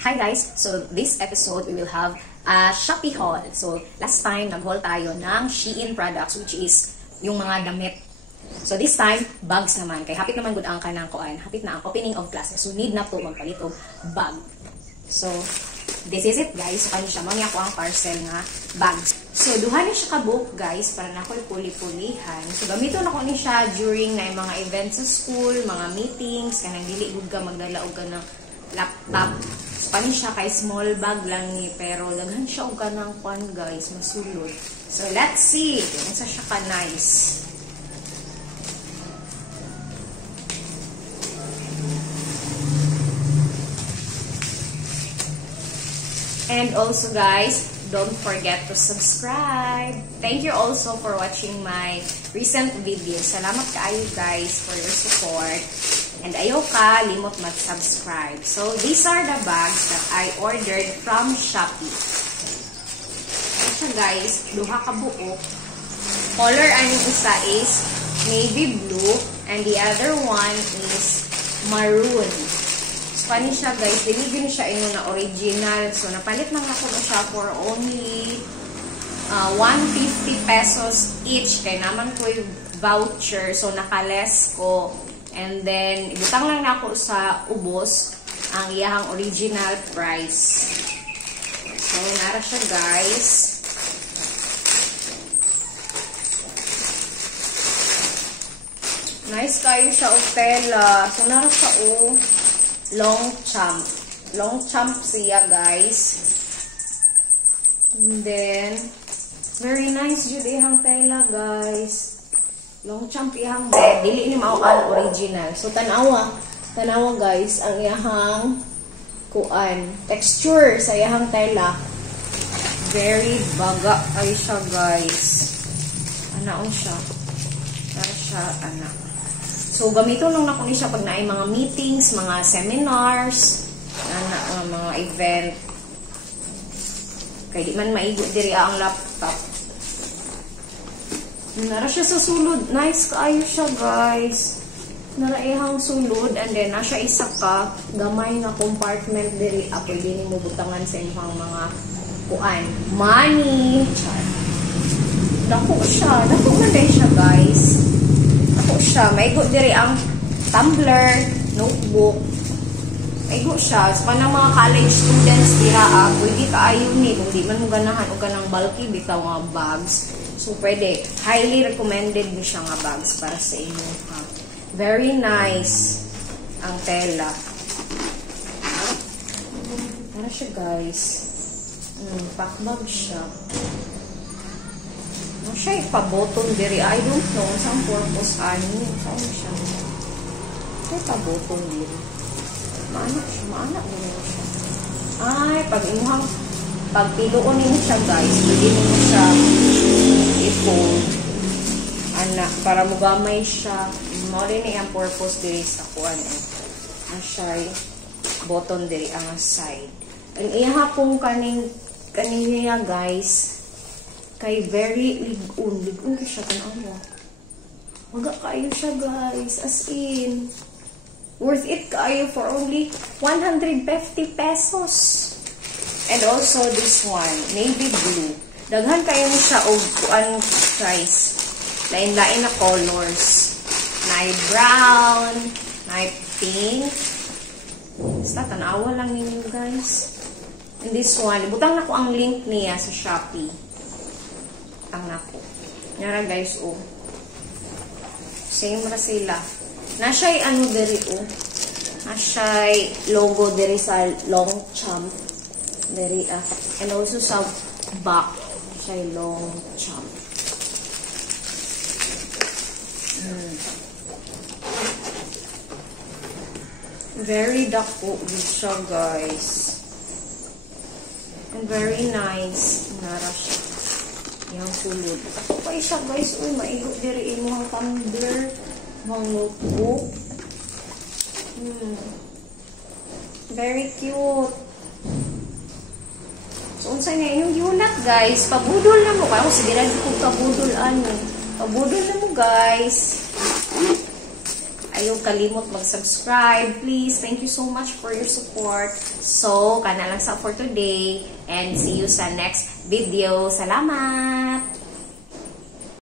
Hi guys! So this episode we will have a Shopee haul. So last time nag-haul tayo ng Shein products which is yung mga damit. So this time bags naman. Kay hapit naman gud ang kanang kuan. Hapit na ang opening of class. So need na to magpalit og bag. So this is it guys. So ano siya? Mangya ko ang parcel nga bags. So duha ni siya ka-book guys para na ko'y puli-pulihan. So gamiton ako ni siya during na mga events sa school, mga meetings, kanang dili gud ka magdala og kanang laptop. So, panin siya kay small bag lang ni, pero daghan siya og kanang kwan guys, masulod. So, let's see. Kung sa siya ka nice. And also guys, don't forget to subscribe. Thank you also for watching my recent videos. Salamat kaayo guys for your support. And ayaw ka, limot mag-subscribe. So, these are the bags that I ordered from Shopee. Ito guys, duha ka buok. Color aning isa is navy blue and the other one is maroon. So, paano siya guys? Dinigin siya ino na original. So, napalit lang ako na siya for only 150 pesos each. Kaya naman ko yung voucher. So, nakales ko. And then, ibutang lang na ako sa ubos ang iyahang original price. So, nara siya guys. Nice kayo siya o tela. So, nara siya o long champ. Long champ siya guys. And then, very nice yun iyahang tela guys. Long champ iyang bed, dili ni mao ang original. So tanawa guys ang iyahang kuan, texture sa iyahang tela. Very baga ay siya guys. Anaon siya. Para siya ana. So gamiton lang nako ni siya pag naay mga meetings, mga seminars, mga event. Kay di man maigo diri ang laptop. Nara siya sa sulod. Nice kaayo siya, guys. Nara ihang sulod. And then, nasa isa ka gamay na compartment diri. Pwede ni mo butangan sa inyong mga kuan. Money. Char. Dako siya. Dako man din siya, guys. Dako siya. Maigo diri ang tumbler, notebook. Maigo siya. So, panang mga college students dira, pwede kaayo ni. Kung di man mo ganahan o ganang bulky, bitaw mga bags. So, pwede. Highly recommended mo siya nga bags para sa inyo. Ha? Very nice ang tela. Para siya, guys. Packbag siya. No, siya ipaboton diri. I don't know. Saan purpose ani? Saan siya? Siya ipaboton diri. Maanak siya. Maanak din siya. Ay, pag imuhang pagpiloon niyo siya, guys. Pwede niyo siya i-fold. Anak, para mugamay siya. Mali na yung purpose diri sa kuan. Asyay, button diri ang side. Ang iya pong kaniya, guys, kay very ligun. Ligun ka siya, tanawa. Maga kayo siya, guys. As in, worth it kayo for only 150 pesos. And also this one, navy blue. Daghan kayo siya o kuan size. Lain-lain na colors. May brown, may pink. Basta tanawa lang ninyo guys. And this one, butang na ko ang link niya sa Shopee. Butang na ko. Nyara guys, oh. Same ra sila. Nasya'y ano diri, oh. Nasya'y logo diri sa long champ. Diri, and also sa back. Siya long champ. Very dako siya, guys. And very nice. Nara siya. Yung sulod. Ako pa siya, guys. Uy, maigot diri mo ang tumbler. Mga notebook. Very cute. So, unsa na yung yulat, guys. Pabudol na mo. Kaya ko sigurado kung pabudol ano. Pabudol na mo, guys. Ayaw kalimot mag-subscribe. Please, thank you so much for your support. So, kana lang sa for today. And see you sa next video. Salamat!